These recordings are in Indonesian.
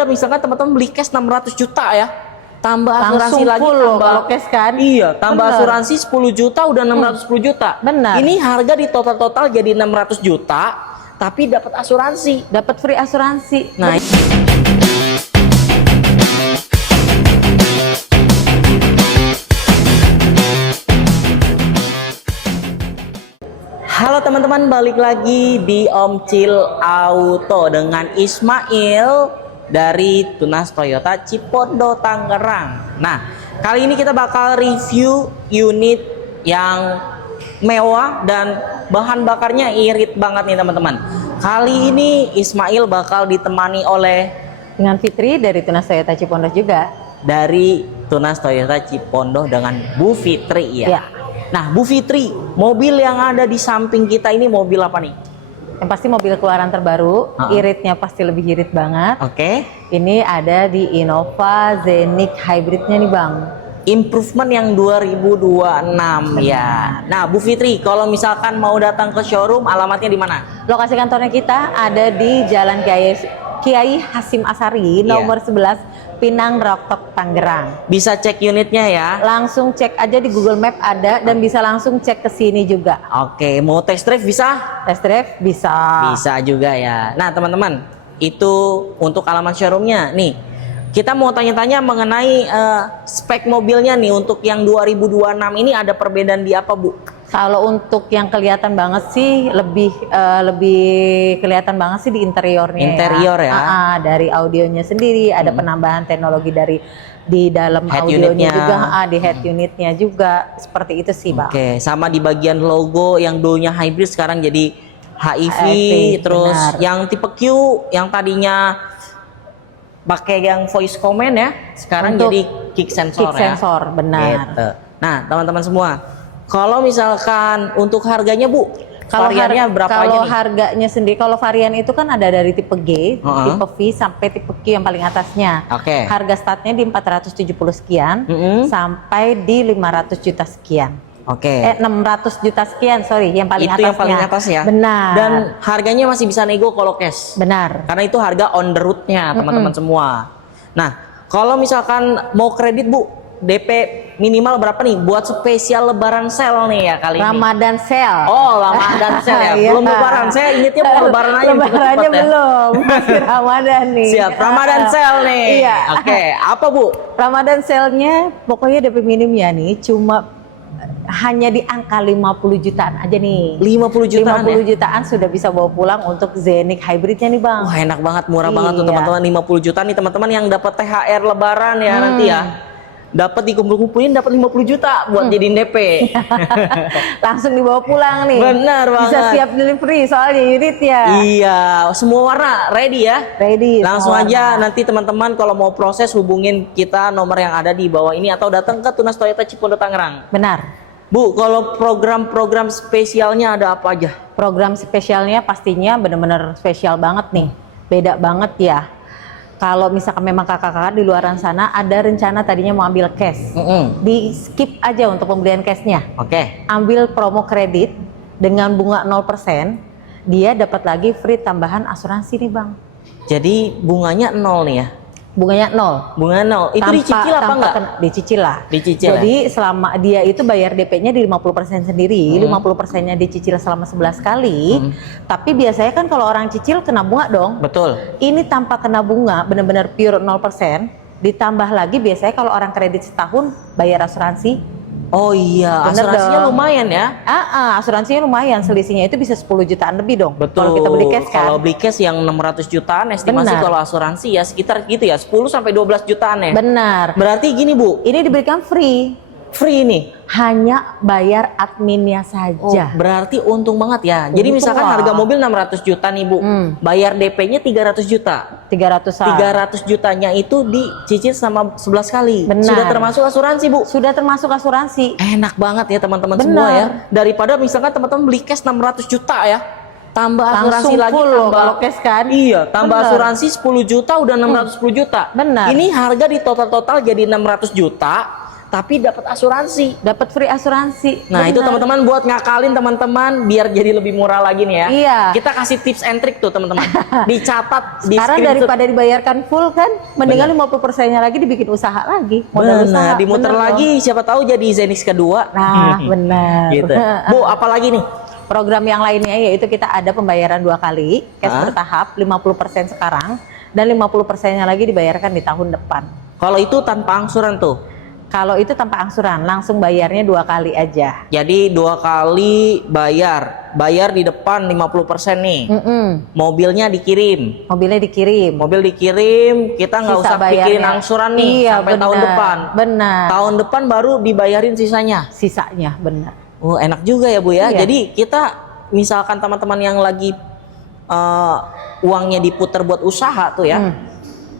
Misalkan teman-teman beli cash 600 juta ya, tambah asuransi lagi, tambah kalau cash kan. Iya, tambah asuransi 10 juta udah 610 juta. Benar. Ini harga di total jadi 600 juta, tapi dapat asuransi, dapat free asuransi. Nah, halo teman-teman, balik lagi di Om Cil Auto dengan Ismail dari Tunas Toyota Cipondo, Tangerang. Nah, kali ini kita bakal review unit yang mewah dan bahan bakarnya irit banget nih teman-teman. Kali ini Ismail bakal ditemani oleh dengan Fitri dari Tunas Toyota Cipondo juga. Dari Tunas Toyota Cipondo dengan Bu Fitri ya. Nah, Bu Fitri, mobil yang ada di samping kita ini mobil apa nih? Yang pasti mobil keluaran terbaru, iritnya pasti lebih irit banget. Oke. Ini ada di Innova Zenix Hybridnya nih Bang. Improvement yang 2026 ya. Nah, Bu Fitri, kalau misalkan mau datang ke showroom, alamatnya di mana? Lokasi kantornya kita ada di Jalan Kiai Hasim Asari, nomor 11, Pinang Roktok, Tangerang. Bisa cek unitnya ya. Langsung cek aja di Google Map ada, dan bisa langsung cek ke sini juga. Oke, mau test drive bisa? Test drive bisa. Bisa juga ya. Nah, teman-teman, itu untuk alamat showroomnya nih. Kita mau tanya-tanya mengenai spek mobilnya nih untuk yang 2026 ini ada perbedaan di apa, Bu? Kalau untuk yang kelihatan banget sih lebih kelihatan banget sih di interiornya. Interior ya. Dari audionya sendiri ada penambahan teknologi dari di dalam head audionya unitnya juga, di head unitnya juga seperti itu sih, Bang. Oke, sama di bagian logo yang dulunya hybrid sekarang jadi HEV, terus benar. yang tipe Q yang tadinya pakai yang voice command ya, sekarang Untuk jadi kick sensor ya. Sensor, benar. Gitu. Nah, teman-teman semua, kalau misalkan untuk harganya, Bu, variannya berapa aja kalau nih? harganya sendiri, kalau varian itu kan ada dari tipe G, tipe V sampai tipe Q yang paling atasnya. Oke. Harga startnya di 470 sekian sampai di 500 juta sekian. Oke. 600 juta sekian, sorry, yang paling Itu atasnya. yang paling atas ya. Benar. Dan harganya masih bisa nego kalau cash. Benar. Karena itu harga on the road-nya, teman-teman semua. Nah, kalau misalkan mau kredit, Bu, DP minimal berapa nih buat spesial lebaran sale nih ya kali ini? Ramadan sale. Oh, Ramadan sale ya. Belum lebaran, saya ingetnya mau lebaran aja. Lebarannya belum, masih Ramadan nih. Siap, Ramadan sale nih. Iya. Oke, apa Bu? Ramadan sale-nya pokoknya DP minimnya nih cuma hanya di angka 50 jutaan aja nih. 50 jutaan 50 ya? jutaan sudah bisa bawa pulang untuk Zenix Hybridnya nih Bang. Wah, enak banget, murah banget tuh teman-teman. 50 juta nih teman-teman yang dapat THR lebaran ya nanti ya. Dapat dikumpul-kumpulin dapat 50 juta buat jadiin DP. Langsung dibawa pulang nih. Benar banget. Bisa siap delivery soalnya unit ya. Iya, semua warna ready ya. Ready. Langsung aja nanti teman-teman kalau mau proses hubungin kita nomor yang ada di bawah ini atau datang ke Tunas Toyota Cipondo Tangerang. Benar. Bu, kalau program-program spesialnya ada apa aja? Program spesialnya pastinya benar-benar spesial banget nih. Beda banget ya. Kalau misalkan memang kakak-kakak di luaran sana ada rencana tadinya mau ambil cash, di skip aja untuk pembelian cashnya. Oke. Ambil promo kredit dengan bunga 0%, dia dapat lagi free tambahan asuransi nih Bang. Jadi bunganya 0 nih ya? Bunganya 0. Bunga 0. Itu dicicil apa enggak? Dicicil lah. Dicicil. Jadi selama dia itu bayar DP-nya di 50% sendiri, 50%-nya dicicil selama 11 kali. Tapi biasanya kan kalau orang cicil kena bunga dong. Betul. Ini tanpa kena bunga, benar-benar pure 0%. Ditambah lagi biasanya kalau orang kredit setahun bayar asuransi. Oh iya, Bener asuransinya dong. lumayan ya. Asuransinya lumayan, selisihnya itu bisa 10 jutaan lebih dong. Betul. Kalau kita beli cash kan. Kalau beli cash yang 600 jutaan, estimasi Benar. kalau asuransi ya sekitar gitu ya, 10 sampai 12 jutaan ya. Benar. Berarti gini Bu, Ini diberikan free. free nih. Hanya bayar adminnya Oh, saja. berarti untung banget ya. Jadi Untung misalkan lah. harga mobil 600 juta nih Bu, bayar DP-nya 300 juta. 300-an. 300 jutanya itu dicicil sama 11 kali. Benar. Sudah termasuk asuransi Bu. Sudah termasuk asuransi. Enak banget ya teman-teman Benar. semua ya. Daripada misalkan teman-teman beli cash 600 juta ya. Tambah asuransi Langsung lagi full loh kalau cash kan. Iya, tambah Benar. asuransi 10 juta udah 610 juta. Benar. Ini harga di total jadi 600 juta, tapi dapat asuransi. Dapat free asuransi. Nah, itu Benar. teman-teman buat ngakalin teman-teman biar jadi lebih murah lagi nih ya. Iya. Kita kasih tips and trick tuh teman-teman. Dicatat di Sekarang screenshot. daripada dibayarkan full kan, mendingan 50%-nya lagi dibikin usaha lagi. Modal usaha. Benar, dimuter Benar lagi dong. siapa tahu jadi Zenix kedua. Nah, benar. Gitu. Bu, apalagi nih? Program yang lainnya yaitu kita ada pembayaran 2 kali, cash Hah? bertahap 50% sekarang dan 50%-nya lagi dibayarkan di tahun depan. Kalau itu tanpa angsuran tuh. Kalau itu tanpa angsuran, langsung bayarnya 2 kali aja. Jadi 2 kali bayar di depan 50% nih. Mobilnya dikirim. Mobilnya dikirim. Mobil dikirim, kita nggak Sisa usah pikirin bayarnya. angsuran nih Iya, sampai tahun benar. depan. Benar. Tahun depan baru dibayarin sisanya. Sisanya, benar. Oh, enak juga ya Bu ya. Iya. Jadi kita misalkan teman-teman yang lagi uangnya diputar buat usaha tuh ya.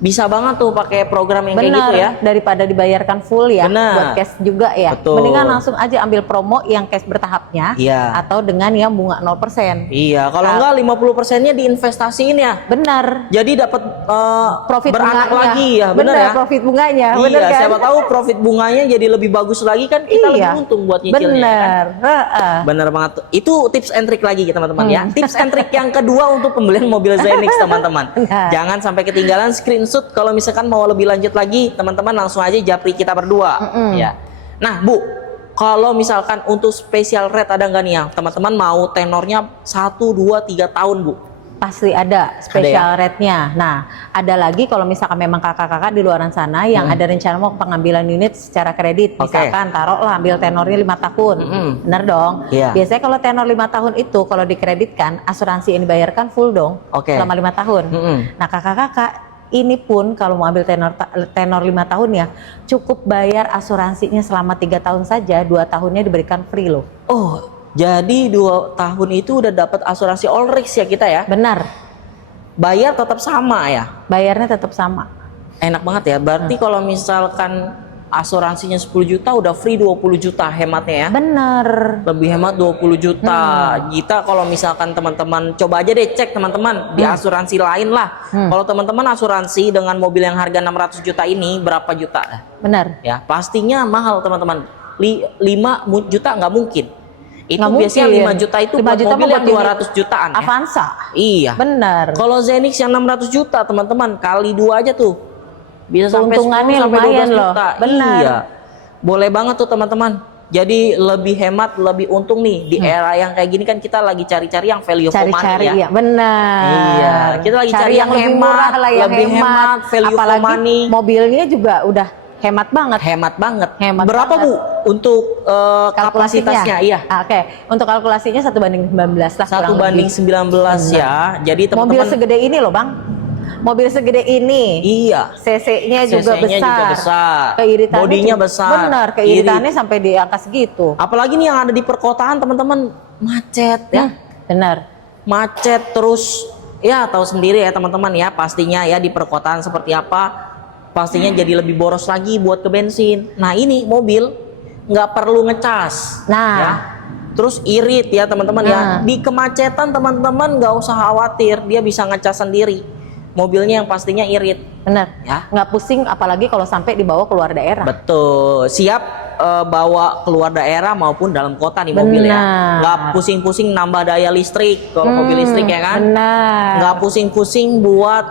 Bisa banget tuh pakai program yang kayak gitu ya. Daripada dibayarkan full ya, Benar. buat cash juga ya. Betul. Mendingan langsung aja ambil promo yang cash bertahapnya, Iya. atau dengan yang bunga 0%. Iya, kalau enggak 50%-nya diinvestasiin ya. Benar. Jadi dapat Profit beranak bunganya. lagi ya, benar ya. Profit bunganya, Iya, benar kan? siapa tahu profit bunganya jadi lebih bagus lagi kan kita Iya. lebih untung buat nyicilnya. Benar. Ya kan? Bener banget. Itu tips and trick lagi teman-teman ya. Tips and trick yang kedua untuk pembelian mobil Zenix teman-teman. Benar. Jangan sampai ketinggalan screenshot kalau misalkan mau lebih lanjut lagi teman-teman langsung aja japri kita berdua ya. Nah Bu, kalau misalkan untuk special rate ada nggak nih ya teman-teman mau tenornya 1, 2, 3 tahun Bu? Pasti ada special rate-nya. Nah, ada lagi kalau misalkan memang kakak-kakak di luaran sana yang ada rencana mau pengambilan unit secara kredit, misalkan taruhlah ambil tenornya 5 tahun. Benar dong? Iya. Biasanya kalau tenor 5 tahun itu kalau dikreditkan, asuransi yang dibayarkan full dong selama 5 tahun. Nah, kakak-kakak ini pun kalau mau ambil tenor 5 tahun ya, cukup bayar asuransinya selama 3 tahun saja, 2 tahunnya diberikan free loh. Oh, jadi 2 tahun itu udah dapat asuransi all risk ya kita ya? Benar. Bayar tetap sama ya? Bayarnya tetap sama. Enak banget ya. Berarti kalau misalkan asuransinya 10 juta udah free 20 juta hematnya ya. Bener. Lebih hemat 20 juta. Kita kalau misalkan teman-teman coba aja deh cek teman-teman di asuransi lain lah. Kalau teman-teman asuransi dengan mobil yang harga 600 juta ini berapa juta? Bener. Ya, pastinya mahal teman-teman. 5 juta nggak mungkin. Itu Nggak biasanya mungkin. 5 juta itu 5 buat juta mobil mah yang buat 200 jutaan ya. Avanza. Iya. Bener. Kalau Zenix yang 600 juta teman-teman kali 2 aja tuh. Bisa sampai 10 Keuntungannya sampai 12 lumayan loh. juta. Benar. Iya. Boleh banget tuh teman-teman. Jadi lebih hemat, lebih untung nih di era yang kayak gini kan kita lagi cari-cari yang value for money Cari-cari ya. ya, benar. Iya, kita lagi cari yang lebih hemat, murah lah, yang lebih hemat, value for Apalagi money. mobilnya juga udah hemat banget. Hemat banget. Hemat Berapa banget. Bu untuk kapasitasnya? Iya. Oke, untuk kalkulasinya 1:19 lah. 1:19 ya. Jadi Mobil teman-teman segede ini loh Bang. Mobil segede ini. iya. CC-nya juga CC-nya besar. juga besar. Keiritannya Bodinya juga- besar. Benar, keiritannya sampai di angka segitu. Apalagi nih yang ada di perkotaan teman-teman macet ya. Benar. Macet terus ya tahu sendiri ya teman-teman ya pastinya ya di perkotaan seperti apa. Pastinya jadi lebih boros lagi buat ke bensin. Nah ini mobil nggak perlu ngecas. Nah. Ya. Terus irit ya teman-teman ya. Di kemacetan teman-teman nggak usah khawatir, dia bisa ngecas sendiri. Mobilnya yang pastinya irit. Benar. Ya. Nggak pusing apalagi kalau sampai dibawa keluar daerah. Betul. Siap bawa keluar daerah maupun dalam kota nih mobil ya. Benar. Nggak pusing-pusing nambah daya listrik kalau mobil listrik ya kan. Benar. Nggak pusing-pusing buat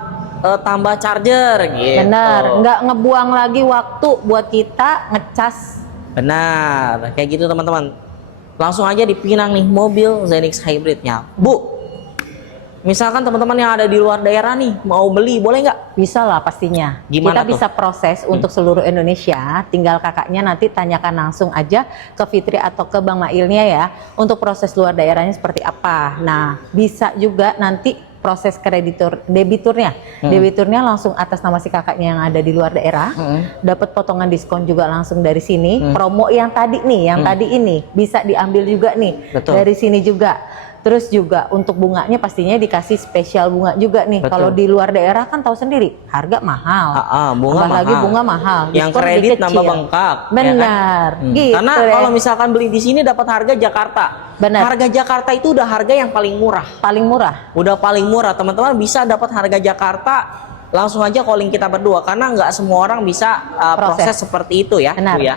tambah charger gitu. Benar. Nggak ngebuang lagi waktu buat kita ngecas. Benar. Kayak gitu teman-teman. Langsung aja dipinang nih mobil Zenix hybridnya. Bu, misalkan teman-teman yang ada di luar daerah nih mau beli boleh nggak? Bisa lah pastinya. Gimana Kita tuh? bisa proses untuk seluruh Indonesia. Tinggal kakaknya nanti tanyakan langsung aja ke Fitri atau ke Bang Mailnya ya. Untuk proses luar daerahnya seperti apa. Nah, bisa juga nanti proses debiturnya. Debiturnya langsung atas nama si kakaknya yang ada di luar daerah. Dapat potongan diskon juga langsung dari sini. Promo yang tadi nih, yang tadi ini bisa diambil juga nih. Betul. Dari sini juga. Terus juga untuk bunganya pastinya dikasih spesial bunga juga nih. Betul. Kalau di luar daerah kan tahu sendiri harga mahal. Bunga Tambah mahal. lagi bunga mahal. Yang Diskon kredit lebih nambah kecil. bengkak. Benar. Ya kan? Gitu Karena deh. kalau misalkan beli di sini dapat harga Jakarta. Benar. Harga Jakarta itu udah harga yang paling murah. Paling murah. Udah paling murah. Teman-teman bisa dapat harga Jakarta. Langsung aja calling kita berdua karena nggak semua orang bisa proses seperti itu ya. Benar. Bu, ya.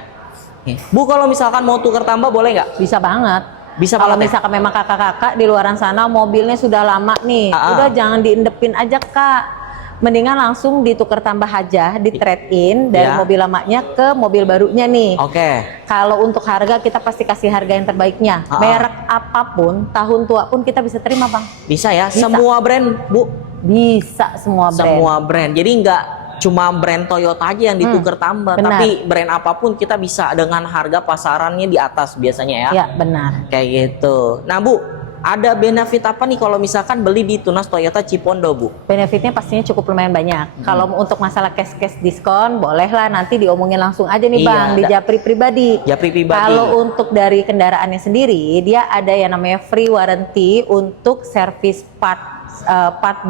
Bu, kalau misalkan mau tuker tambah boleh nggak? Bisa banget. Bisa Kalau banget ya? misalkan memang kakak-kakak di luaran sana mobilnya sudah lama nih, udah jangan diendepin aja kak. Mendingan langsung ditukar tambah aja, di trade in dari mobil lamanya ke mobil barunya nih. Oke. Kalau untuk harga kita pasti kasih harga yang terbaiknya. Merek apapun, tahun tua pun kita bisa terima bang. Bisa ya? Bisa. Semua brand Bu? Bisa semua brand. Semua brand. Jadi nggak cuma brand Toyota aja yang ditukar tambah, benar. tapi brand apapun kita bisa dengan harga pasarannya di atas biasanya ya. Ya benar. Kayak gitu. Nah Bu, ada benefit apa nih kalau misalkan beli di Tunas Toyota Cipondo Bu? Benefitnya pastinya cukup lumayan banyak. Kalau untuk masalah cash diskon, bolehlah nanti diomongin langsung aja nih bang di Japri pribadi. Japri pribadi. Kalau untuk dari kendaraannya sendiri, dia ada yang namanya free warranty untuk service part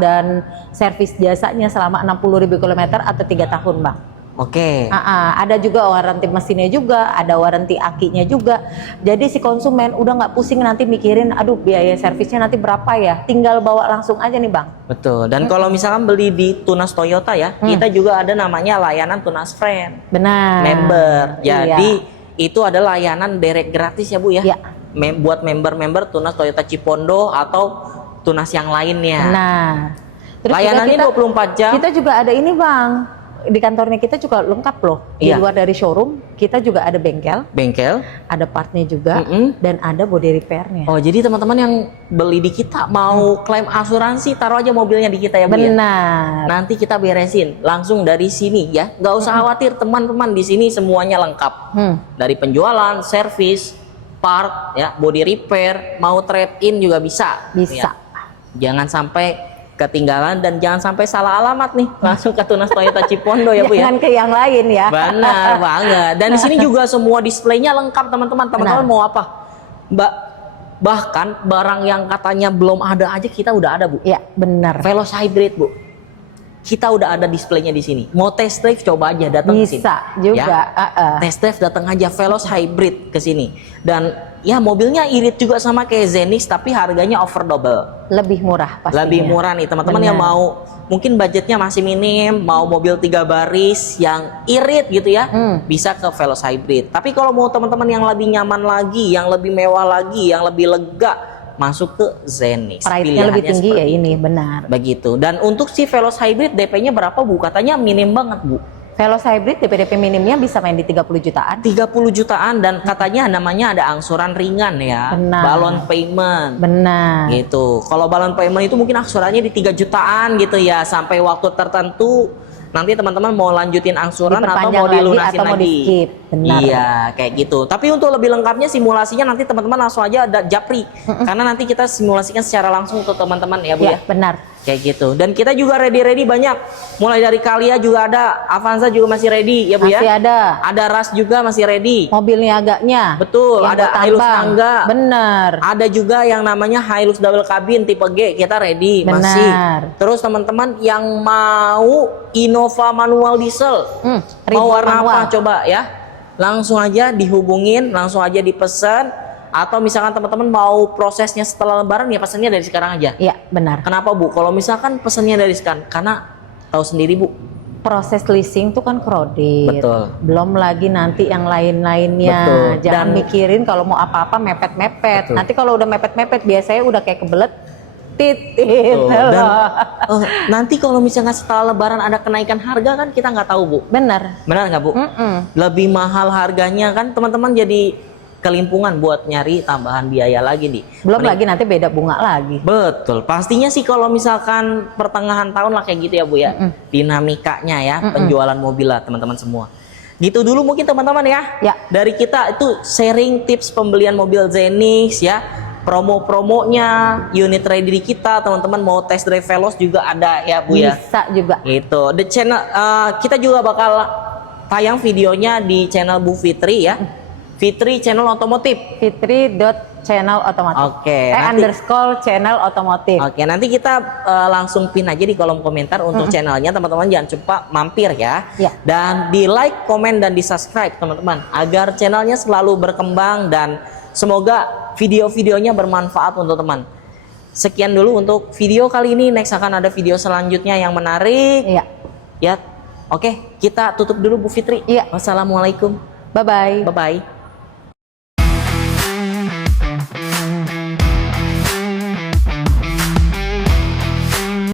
dan servis jasanya selama 60.000 km atau 3 tahun bang. Oke. Ada juga warranty mesinnya juga, ada warranty akinya juga. Jadi si konsumen udah nggak pusing nanti mikirin, aduh biaya servisnya nanti berapa ya? Tinggal bawa langsung aja nih bang. Betul. Dan kalau misalkan beli di Tunas Toyota ya, kita juga ada namanya layanan Tunas Friend. Benar. Member. Jadi itu ada layanan direct gratis ya Bu ya. Iya. Buat member-member Tunas Toyota Cipondo atau Tunas yang lainnya. Nah, terus layanannya kita, 24 jam. Kita juga ada ini bang, di kantornya kita juga lengkap loh. Di luar dari showroom, kita juga ada bengkel. Ada partnya juga, dan ada body repairnya. Oh, jadi teman-teman yang beli di kita mau klaim asuransi, taruh aja mobilnya di kita ya Bu. Benar. Nanti kita beresin langsung dari sini ya. Nggak usah khawatir teman-teman, di sini semuanya lengkap. Dari penjualan, servis, part, ya, body repair, mau trade in juga bisa. Bisa. Ya. Jangan sampai ketinggalan dan jangan sampai salah alamat nih, langsung ke Tunas Toyota Cipondo ya Bu ya. Jangan ke yang lain ya. Benar banget. Dan di sini juga semua displaynya lengkap teman-teman. Teman-teman mau apa? Bahkan barang yang katanya belum ada aja kita udah ada Bu. Iya benar. Veloz Hybrid Bu. Kita udah ada displaynya di sini. Mau test drive coba aja datang ke sini. Bisa juga. Ya? Test drive datang aja Veloz Hybrid ke sini. Dan ya mobilnya irit juga sama kayak Zenix tapi harganya over double. Lebih murah pastinya. Lebih murah nih teman-teman yang mau mungkin budgetnya masih minim, mau mobil 3 baris yang irit gitu ya, bisa ke Veloz Hybrid. Tapi kalau mau teman-teman yang lebih nyaman lagi, yang lebih mewah lagi, yang lebih lega, masuk ke Zenix. Price-nya lebih tinggi ya ini, benar. Begitu. Dan untuk si Veloz Hybrid DP-nya berapa Bu? Katanya minim banget Bu. Veloz Hybrid DP minimnya bisa main di 30 jutaan. 30 jutaan dan katanya namanya ada angsuran ringan ya. Benar. Balloon payment. Benar. Gitu. Kalau balloon payment itu mungkin angsurannya di 3 jutaan gitu ya, sampai waktu tertentu nanti teman-teman mau lanjutin angsuran atau mau dilunasin atau mau lagi. di-skip. Benar. Iya, kayak gitu. Tapi untuk lebih lengkapnya simulasinya nanti teman-teman langsung aja ada Japri. Karena nanti kita simulasikan secara langsung untuk teman-teman ya Bu ya. Benar. Kayak gitu. Dan kita juga ready banyak. Mulai dari Kalia juga ada, Avanza juga masih ready ya Bu ya. Masih ada. Ada Ras juga masih ready. Mobil niaganya. Betul, yang ada Hilux Angga. Benar. Ada juga yang namanya Hilux double cabin tipe G, kita ready. Benar. Masih. Terus teman-teman yang mau Innova manual diesel, mau warna apa coba ya? Langsung aja dihubungin, langsung aja dipesan. Atau misalkan teman-teman mau prosesnya setelah lebaran ya pesannya dari sekarang aja. Iya benar. Kenapa Bu? Kalau misalkan pesannya dari sekarang, karena tahu sendiri Bu, proses leasing tuh kan kredit. Betul. Belum lagi nanti yang lain-lainnya. Betul. Jangan mikirin kalau mau apa-apa mepet-mepet. Betul. Nanti kalau udah mepet-mepet biasanya udah kayak kebelet titit. Dan nanti kalau misalnya setelah lebaran ada kenaikan harga kan kita nggak tahu Bu. Benar. Benar nggak Bu? Lebih mahal harganya kan teman-teman jadi kelimpungan buat nyari tambahan biaya lagi nih. Belum lagi nanti beda bunga lagi. Betul. Pastinya sih kalau misalkan pertengahan tahun lah kayak gitu ya Bu ya. Dinamikanya ya, penjualan mobil lah teman-teman semua. Gitu dulu mungkin teman-teman ya. Dari kita itu sharing tips pembelian mobil Zenix ya. Promo-promonya, unit ready kita, teman-teman mau test drive Veloz juga ada ya Bu ya. Bisa juga. Gitu. The channel kita juga bakal tayang videonya di channel Bu Fitri ya. Fitri channel otomotif. Fitri.channel otomotif. Oke. Underscore channel otomotif. Oke, nanti kita langsung pin aja di kolom komentar untuk channelnya teman-teman, jangan lupa mampir ya. Dan di like, komen dan di subscribe teman-teman agar channelnya selalu berkembang dan semoga video-videonya bermanfaat untuk teman. Sekian dulu untuk video kali ini. Next akan ada video selanjutnya yang menarik. Ya. Oke, kita tutup dulu Bu Fitri. Wassalamualaikum. Bye-bye. Bye-bye.